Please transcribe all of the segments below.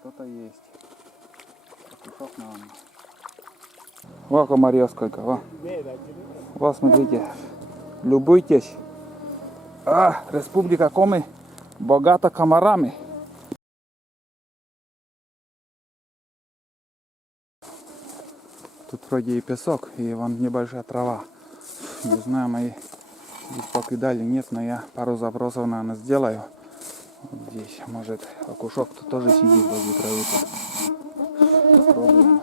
Кто-то есть. Окушок, наверное. Во, комарьев сколько, во. Вот, смотрите. Любуйтесь. Республика Коми богата комарами. Тут вроде и песок, и вон небольшая трава. Не знаю, мои здесь покидали, нет, но я пару забросов, наверное, сделаю. Вот здесь, может, окушок тут тоже сидит возле травы. Попробуем.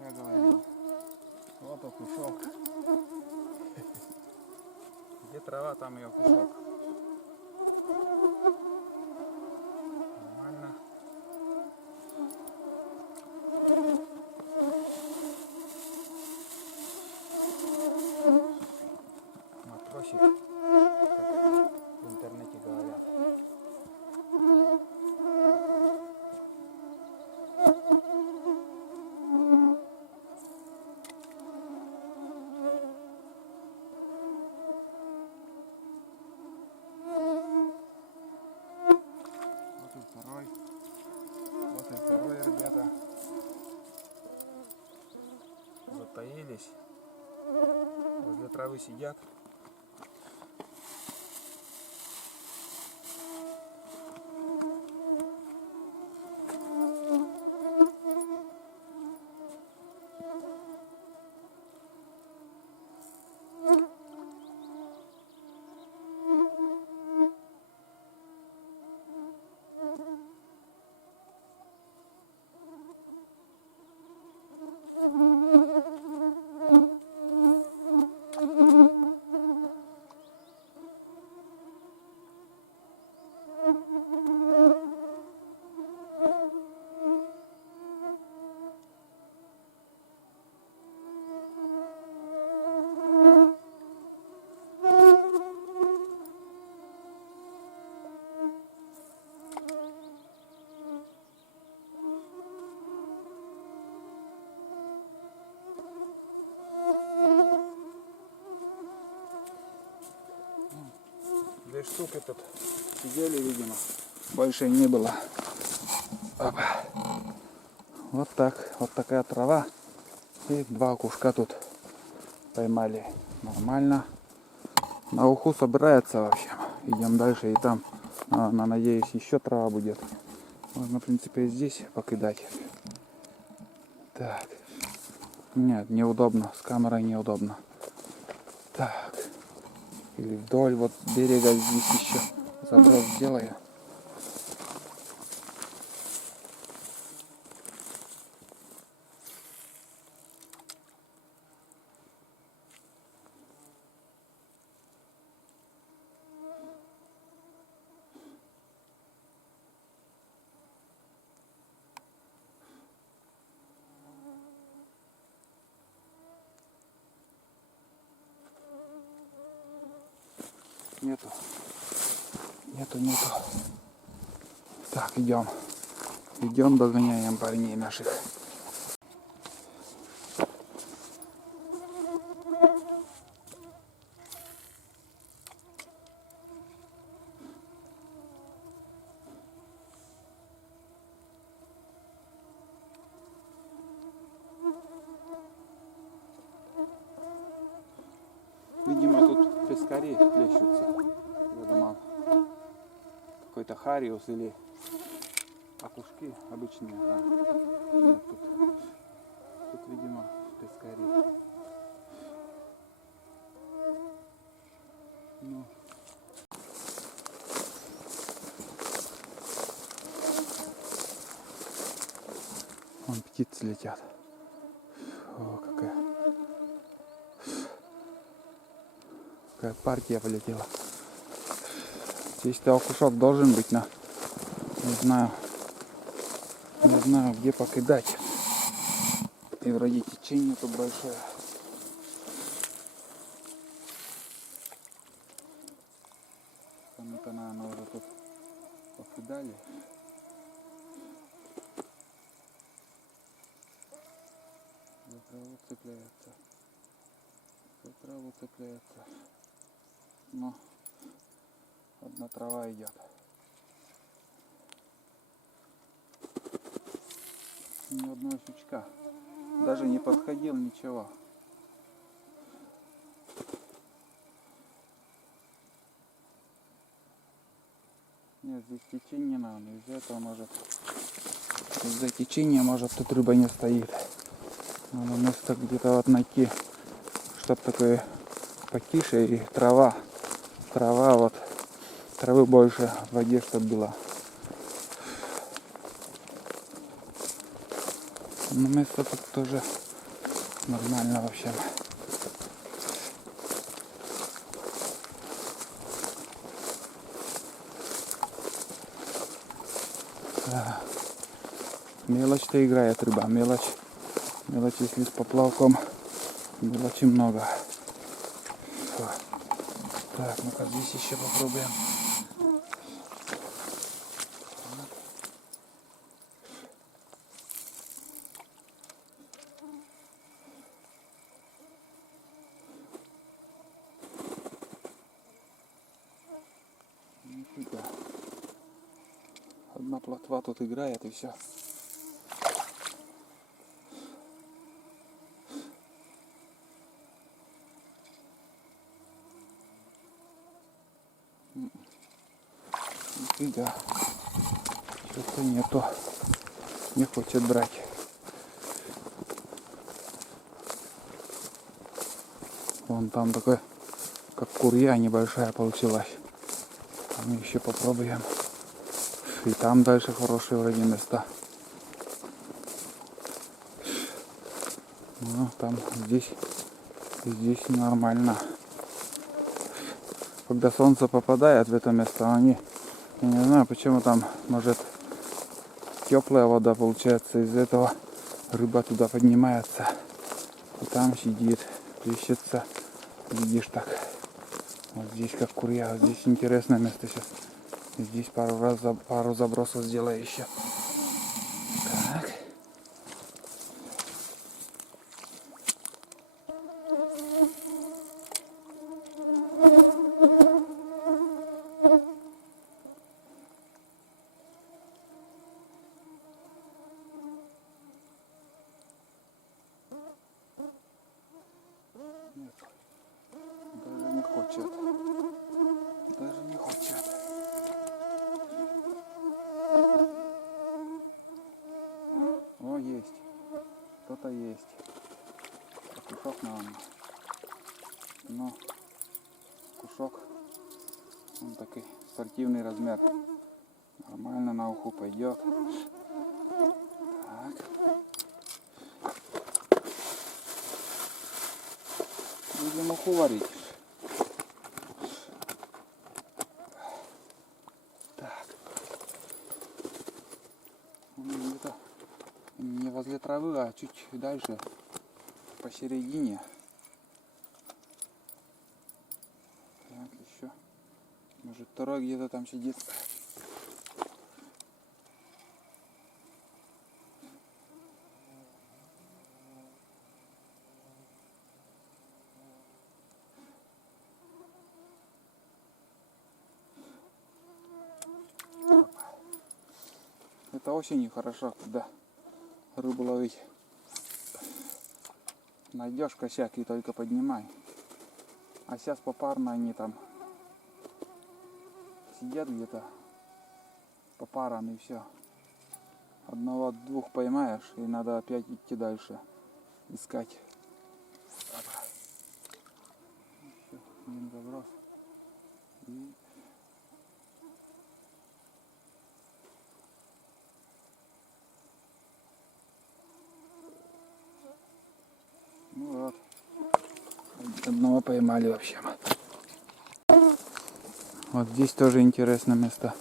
Я говорил, вот окушок. Где трава, там и окушок. Нормально. Матросик, как в интернете говорят. Вот и второй, ребята. Затаились. Возле травы сидят. Две штуки тут сидели, видимо. Больше не было. Опа. Вот так. Вот такая трава. И два окушка тут поймали. Нормально. На уху собирается вообще. Идем дальше, и там, надеюсь, еще трава будет. Можно, в принципе, и здесь покидать. Так. Нет, неудобно. С камерой неудобно. Так. Или вдоль вот берега здесь еще заброс сделаю. Нету. Нету. Так, идем. Идем, догоняем парней наших. Видимо, тут пескари плещутся. Я думал, какой-то хариус или окушки обычные. Нет, тут, видимо, пескари. Ну. Вон птицы летят. О, какая Какая партия полетела. Здесь-то окушок должен быть, но не знаю, где покидать. И вроде течение тут большое. Кому-то, наверное, уже тут покидали. За траву цепляется. За траву цепляется. Но одна трава идет. Ни одного сучка. Даже не подходил, ничего. Нет, здесь течение, наверное, из-за этого может. Из-за течения, может, тут рыба не стоит. Надо место где-то вот найти, чтоб такое потише и трава. Трава вот. Травы больше в воде, чтоб было. Но место тут тоже нормально вообще. Да. Мелочь-то играет рыба. Мелочь, если с поплавком, мелочи много. Фу. Так, ну-ка здесь еще попробуем. Нифига. Одна плотва тут играет и все. Нифига. Что-то нету. Не хочет брать. Вон там такой, как курья небольшая получилась. А мы еще попробуем. И там дальше хорошие вроде места. Ну, там, здесь нормально. Когда солнце попадает в это место, они, я не знаю почему там, может, теплая вода получается, из-за этого рыба туда поднимается. И там сидит, плещется. Видишь так. Вот здесь как курья. Вот здесь интересное место сейчас. Здесь пару забросов сделаю еще. Так. Нет. Даже не хочет. Даже не хочет. О, есть. Кто-то есть. Кушок, наверное. Но кушок, он такой спортивный размер. Нормально на уху пойдет. Так. Будем уху варить. Так. Он где-то не возле травы, а чуть дальше, посередине. Так, еще. Может, второй где-то там сидит. Это осенью хорошо, когда рыбу ловить. Найдешь косяк и только поднимай. А сейчас попарно они там сидят где-то по парам и все. Одного-двух поймаешь и надо опять идти дальше. Искать. Еще один заброс. И ну вот. Одного поймали вообще. Вот здесь тоже интересное место.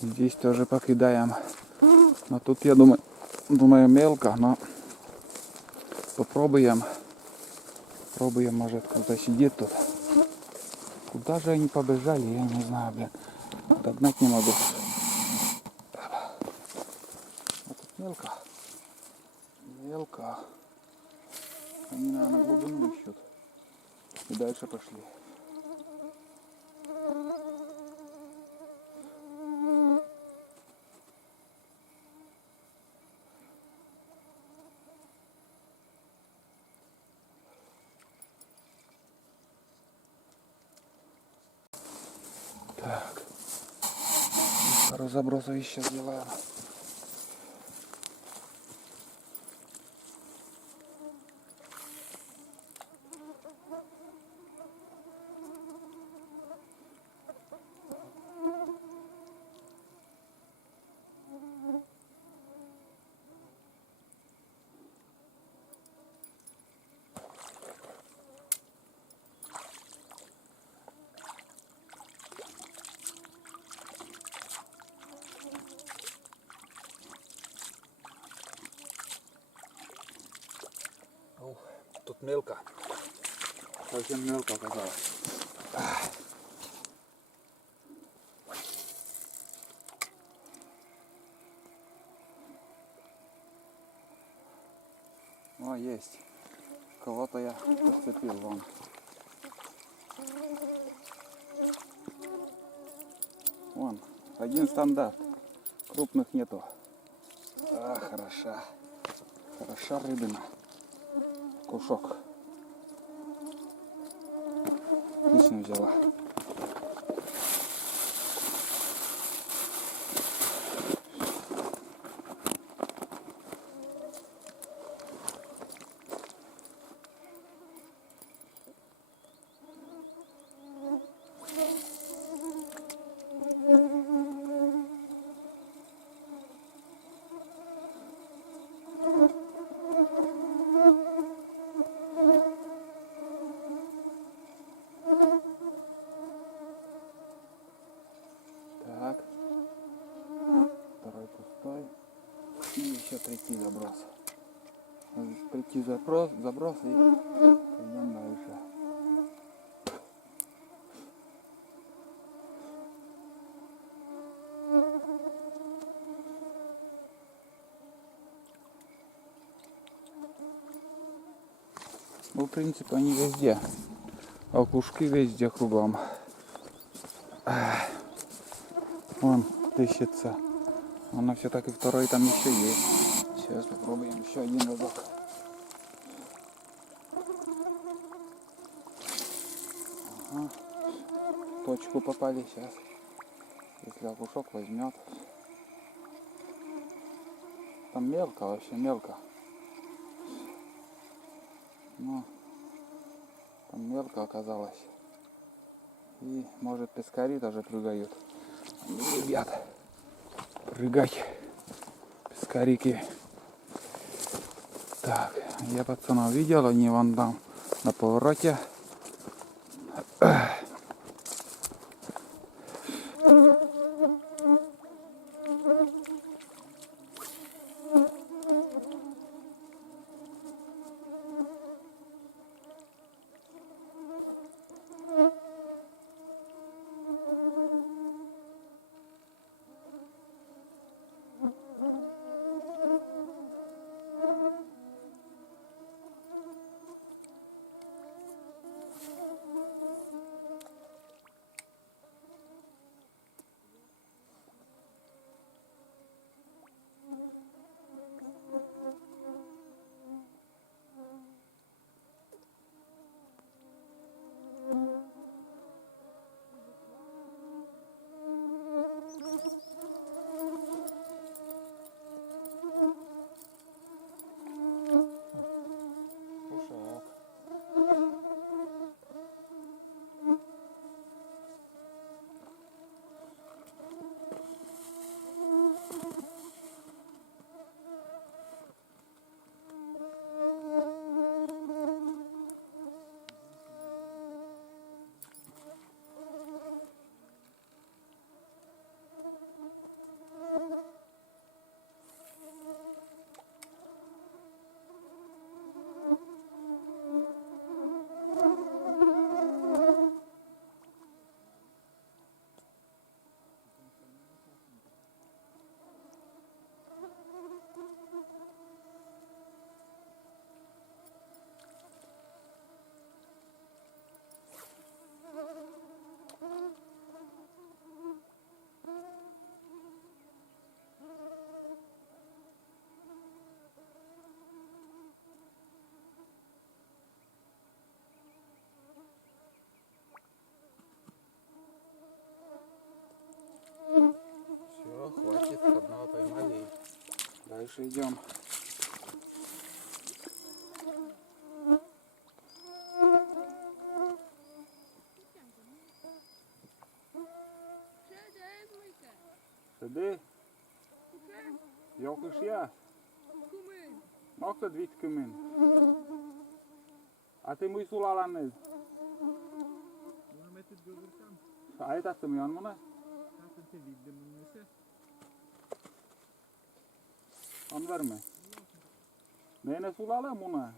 Здесь тоже покидаем. Но тут я думаю мелко, но попробуем. Пробуем, может кто-то сидит тут. Куда же они побежали, я не знаю, блин. Догнать не могу. Вот тут мелко. Мелко. Они, наверное, глубину ищут. И дальше пошли. Так. Пару забросов еще сделаем. Тут мелко. Совсем мелко оказалось. О, есть. Кого-то я подцепил, вон. Вон, один стандарт. Крупных нету. А, хороша. Хороша рыбина. Кушок. Отлично взяла. Так. Второй пустой. И еще третий заброс. Третий заброс и пойдем дальше. Ну, в принципе, они везде. Окушки везде кругом. Вон, тыщется. Оно все-таки второй там еще есть. Сейчас попробуем еще один разок. Ага. В точку попали сейчас. Если окушок возьмет. Там мелко, вообще мелко. Ну, там мелко оказалось. И может пескари тоже прыгают. Ребят, прыгать. Пескарики. Так, я пацанов видел, они вон там на повороте. Дальше идем. Sede? Yok iş ya. Nokta dvit kumin. A ty mój sulalany. Ayet attım yanmana. An verme. Neyine sulala muna?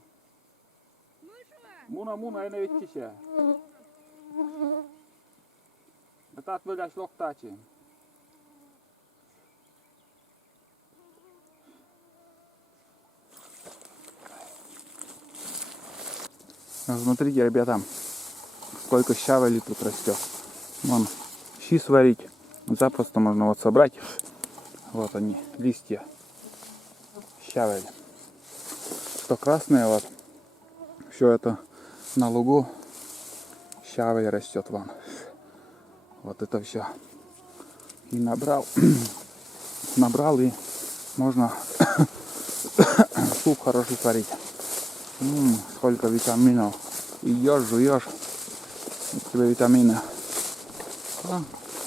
Muna ene vittiş ya. Betat böyle шлоктачи. Смотрите, ребята, сколько щавели тут растет. Вон, щи сварить. Запросто можно вот собрать. Вот они, листья щавели. Что красное, вот. Все это на лугу щавель растет вон. Вот это все. И набрал и можно суп хороший сварить. Сколько витаминов. Идешь, жуешь, у тебя витамины. А,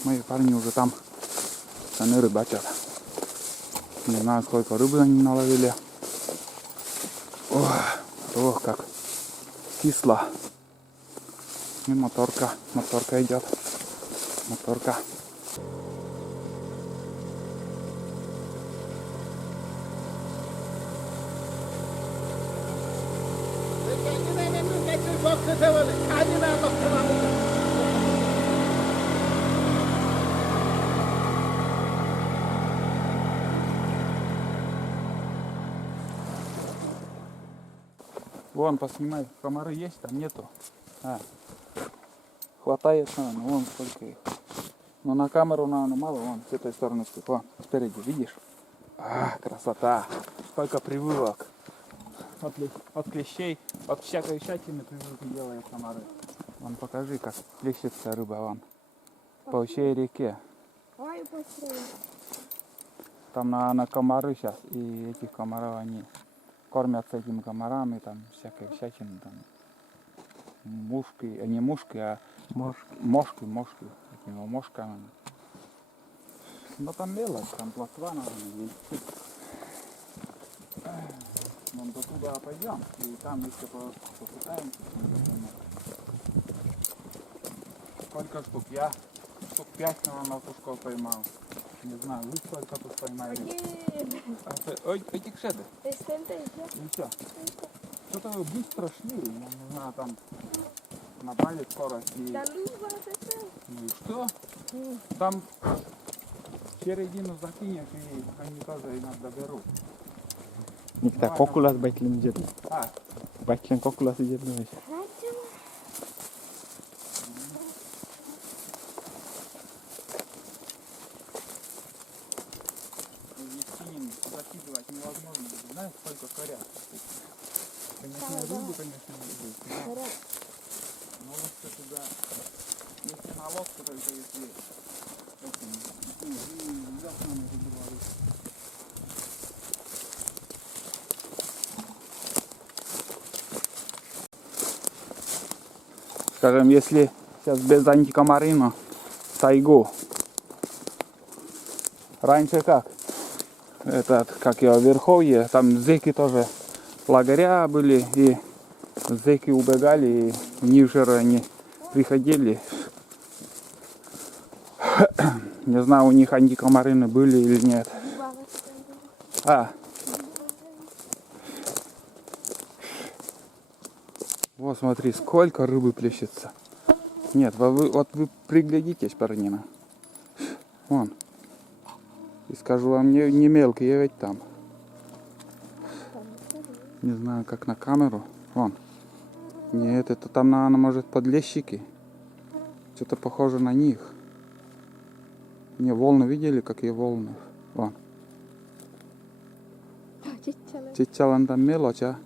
мои парни уже там они рыбачат. Не знаю, сколько рыбы они наловили. Ох, как кисло. И моторка идет. Моторка. Вон, поснимай, комары есть, там нету. Хватает, наверное, вон сколько их. Но на камеру, наверное, мало, вон, с этой стороны, вон, спереди, видишь? Красота! Сколько прививок. От клещей, от всякой всячины прививки делают комары. Вон, покажи, как плещется рыба, вон. По всей реке. Там, наверное, комары сейчас, и этих комаров они кормятся этими комарами, там, всякой всячины, там, мушки, не мушки, а мошки, такими мошками. Но там мелочь, там плотва, наверное, есть. Вон до туда пойдем, и там еще попытаемся. Сколько штук? Я штук 5, наверное, кусков поймал. Не знаю, вы сколько тут поймали? Ой, эти кшеды. И все. Что-то вы быстро шли, я не знаю, там набрали скорость и... Ну и что? Там середину закинешь, и они тоже иногда берут. Никто кокулас байтлин идет. Байтлин кокулас идет. Закидывать невозможно. Знаешь, сколько коряк? Конечно, рыбу, конечно, не будет. Но лучше туда, если на лодку, только если весной выбивали. Скажем, если сейчас без антикомарина в тайгу. Раньше как? Как я в Верховье, там зэки тоже лагеря были, и зэки убегали, и нившеры они приходили. Не знаю, у них антикомарины были или нет. Вот смотри, сколько рыбы плещется. Нет, вот вы приглядитесь, парнина. Вон. И скажу вам, не мелкие ведь там. Не знаю, как на камеру. Вон. Нет, это там, наверное, может, подлещики. Что-то похоже на них. Не, волны видели, какие волны? Вон. Чичалан там мелочь, а?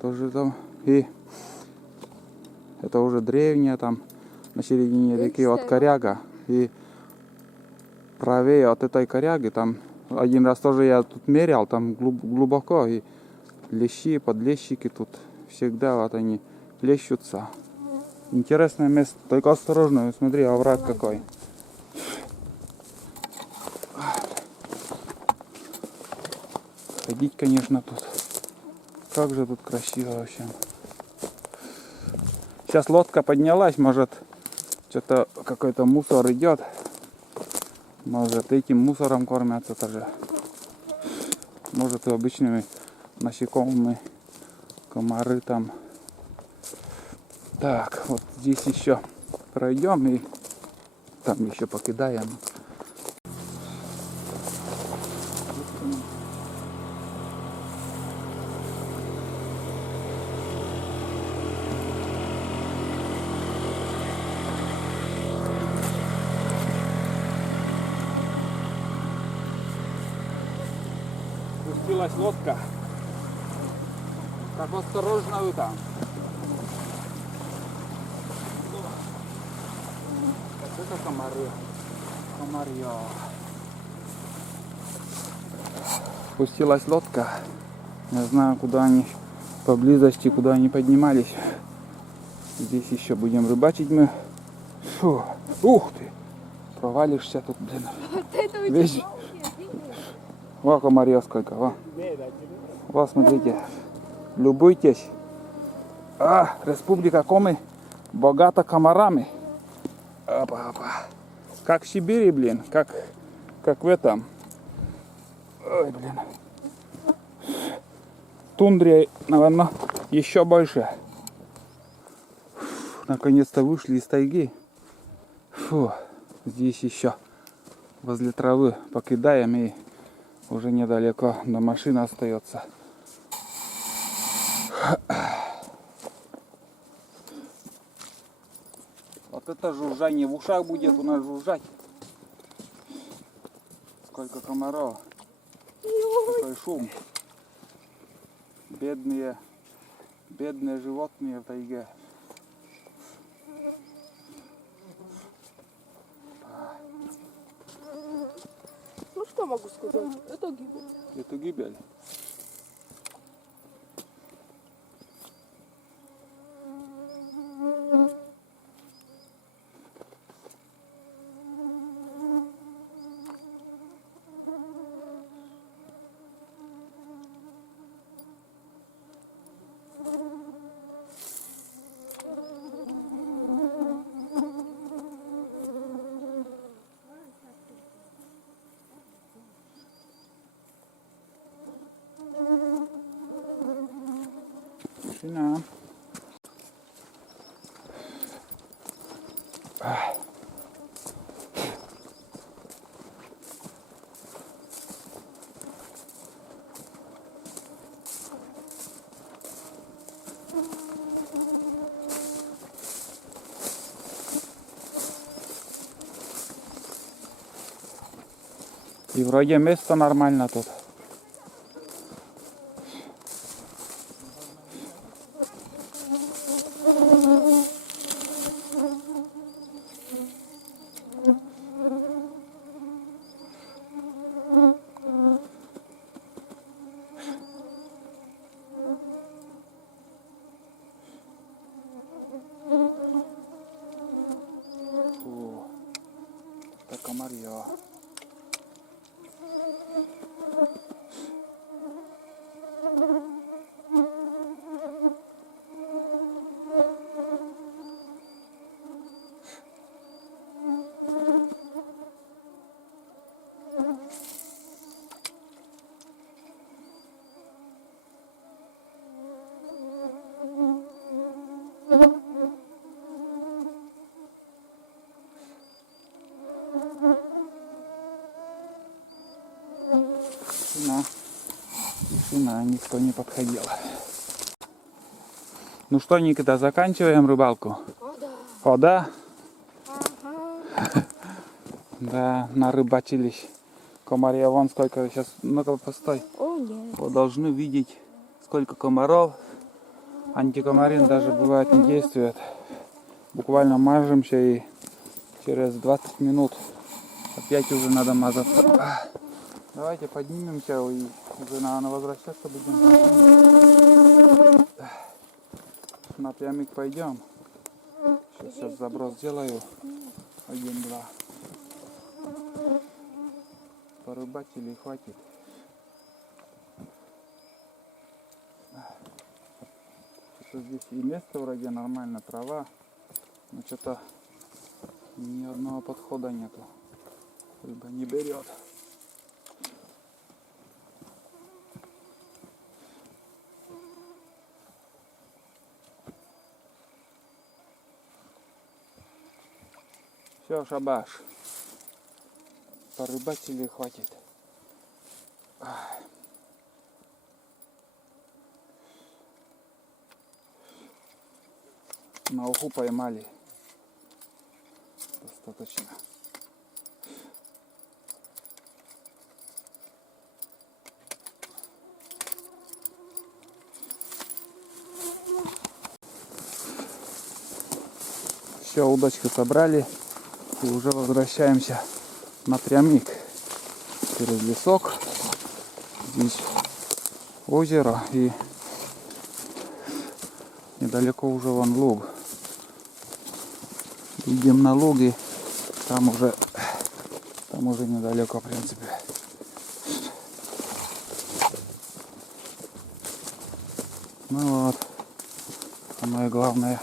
Тоже там. И это уже древняя там на середине реки от коряга. И правее от этой коряги там Один раз тоже я тут мерял, там глубоко, и лещи, подлещики тут всегда вот они плещутся. Интересное место, только осторожно, смотри, овраг какой. Ходить, конечно, тут. Как же тут красиво вообще. Сейчас лодка поднялась, может, что-то какой-то мусор идет. Может, этим мусором кормятся тоже. Может, и обычными насекомыми, комары там. Так, вот здесь еще пройдем и там еще покидаем. Спустилась лодка. Так осторожно вы там. Как это комары? Комарье. Спустилась лодка. Не знаю, куда они поблизости, куда они поднимались. Здесь еще будем рыбачить мы. Фу. Ух ты! Провалишься тут, блин. Весь... Во, комарье сколько, во. Вот, смотрите. Любуйтесь. Республика Коми богата комарами. Опа. Как в Сибири, блин. Как в этом. Ой, блин. В тундре, наверное, еще больше. Наконец-то вышли из тайги. Фу. Здесь еще возле травы покидаем, и уже недалеко до машины остается. Вот это жужжание в ушах будет у нас жужжать. Сколько комаров. Какой шум. Бедные животные в тайге. Ну что могу сказать? Это гибель. Это гибель. Тишина. И вроде место нормально тут. Это комарье. Тишина, никто не подходил. Ну что, Никита, заканчиваем рыбалку? О, да? Да, нарыбачились. Комарья вон сколько сейчас. Ну-ка, постой. О, нет. Вы должны видеть, сколько комаров. Антикомарин даже бывает не действует. Буквально мажемся, и через 20 минут опять уже надо мазаться. Давайте поднимемся и уже, наверное, возвращаться будем. Напрямик пойдем. Сейчас заброс сделаю. 1-2. Порыбачили и хватит. Что здесь и место вроде нормально, трава. Но что-то ни одного подхода нету. Рыба не берет. Все, шабаш. Порыбачили и хватит. На уху поймали. Достаточно. Все, удочку собрали и уже возвращаемся напрямик через лесок. Здесь озеро и недалеко уже вон луг. Идем на луги, там уже недалеко, в принципе. Ну вот, самое главное,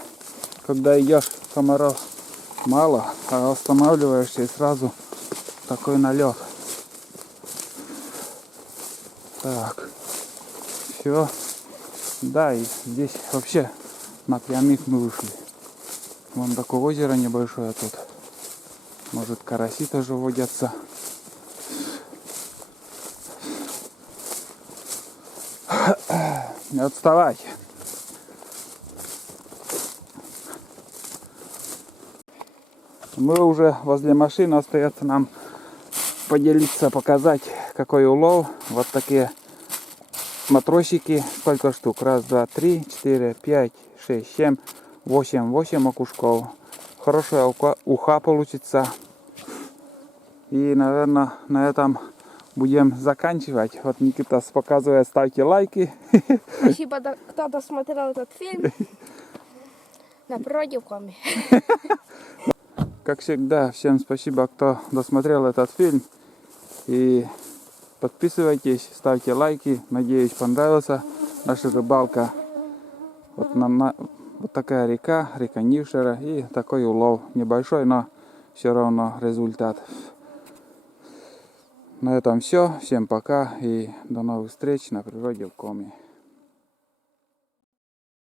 когда идешь, комаров мало, а останавливаешься и сразу такой налет. Так, все. Да, и здесь вообще напрямик мы вышли. Вон такое озеро небольшое тут. Может, караси тоже водятся. Не отставать. Мы уже возле машины, остается нам поделиться, показать, какой улов. Вот такие матросики. Сколько штук? Раз, два, три, 4, 5, 6, 7, 8 окушков. Хорошая уха получится. И, наверное, на этом будем заканчивать. Вот Никита показывает, ставьте лайки. Спасибо, кто досмотрел этот фильм. Напротив коми. Как всегда, всем спасибо, кто досмотрел этот фильм. И подписывайтесь, ставьте лайки. Надеюсь, понравилась наша рыбалка. Вот, вот такая река Нившера. И такой улов. Небольшой, но все равно результат. На этом все. Всем пока и до новых встреч на природе в Коми.